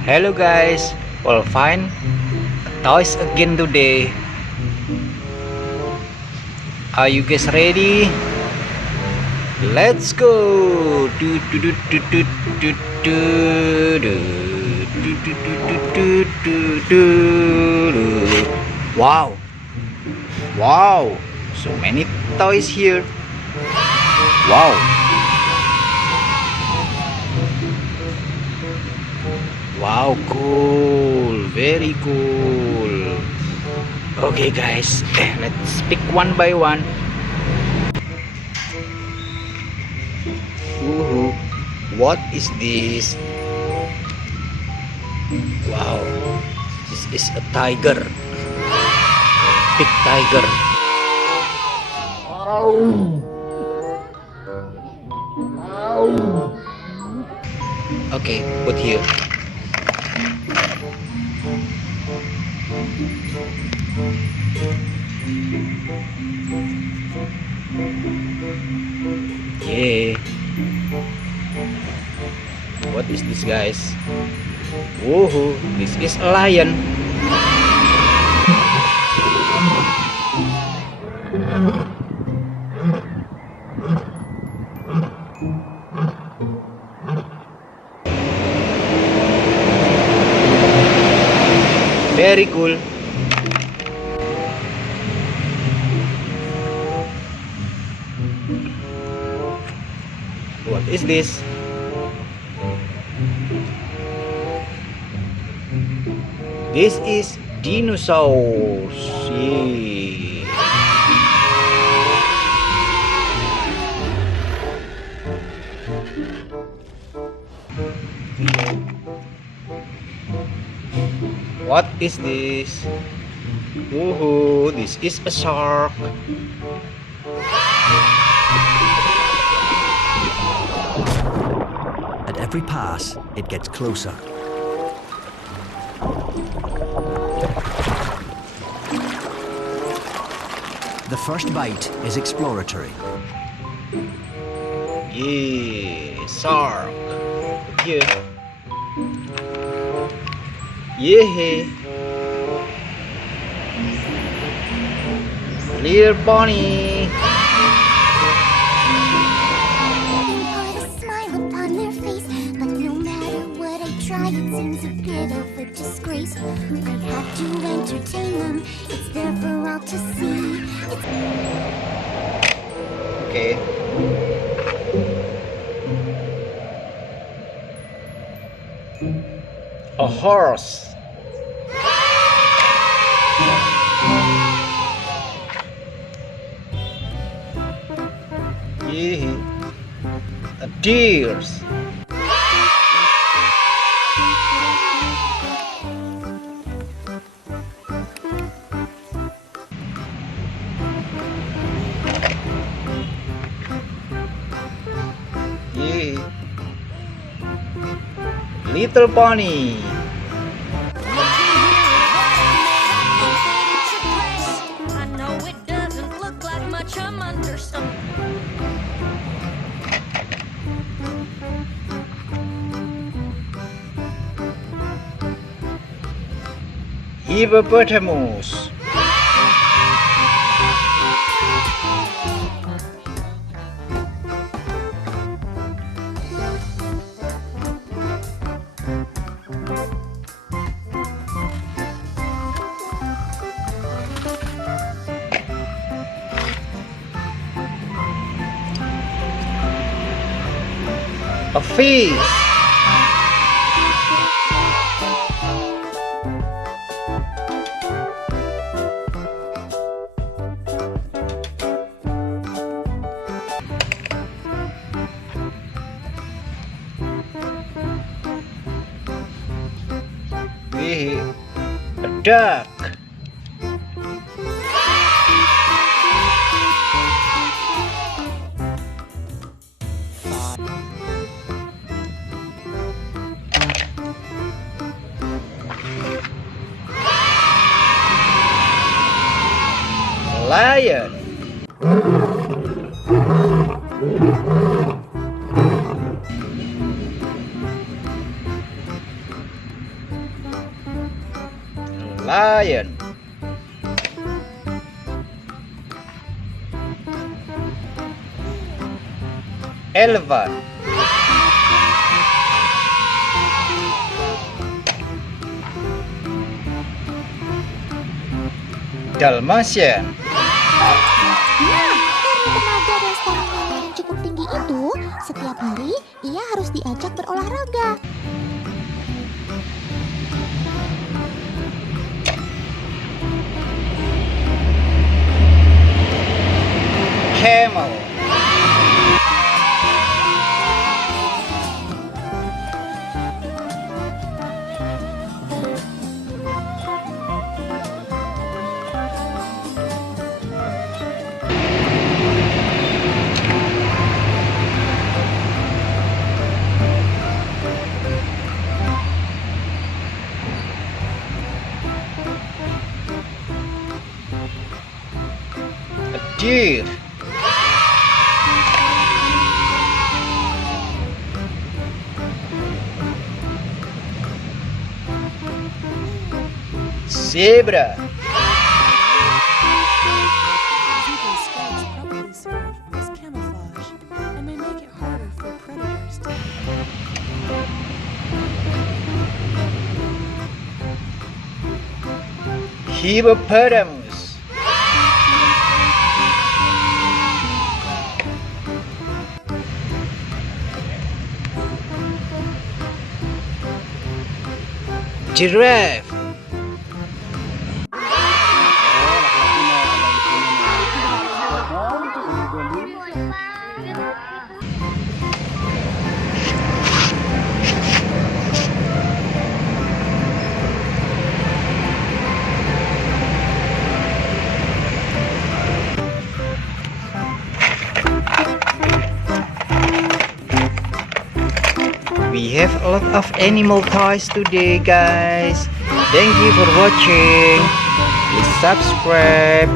Hello guys, all fine? Toys again today. Are you guys ready? Let's go. Wow, wow, so many toys here. Wow. Wow, cool, very cool. Okay guys, let's pick one by one. Woohoo, what is this? Wow, this is a tiger. Big tiger. Okay, put here. Yeah. What is this, guys? Woohoo! This is a lion. Very cool. What is this? This is dinosaurs. Yeah. What is this? Woohoo! This is a shark. At every pass, it gets closer. The first bite is exploratory. Yeah, shark. Here. Yeah. Clear bunny. Put a smile upon their face, but no matter what I try, it seems a bit of a disgrace. I have to entertain them, it's there for all to see. Okay. A horse. Yeah. A deer. Yeah. Little pony. I know it doesn't look like much, I'm under some. Hippopotamus. A fish. Yeah. A duck. Lion. Lion. Elephant. Dalmatian. Nah, karena tenaga dan stamina yang cukup tinggi itu, setiap hari ia harus diajak berolahraga. Camel. Deer. Zebra. Zebra stripes probably serve as camouflage and may make it harder for predators to Hippopotamus. Giraffe. We have a lot of animal toys today, guys. Thank you for watching. Please subscribe.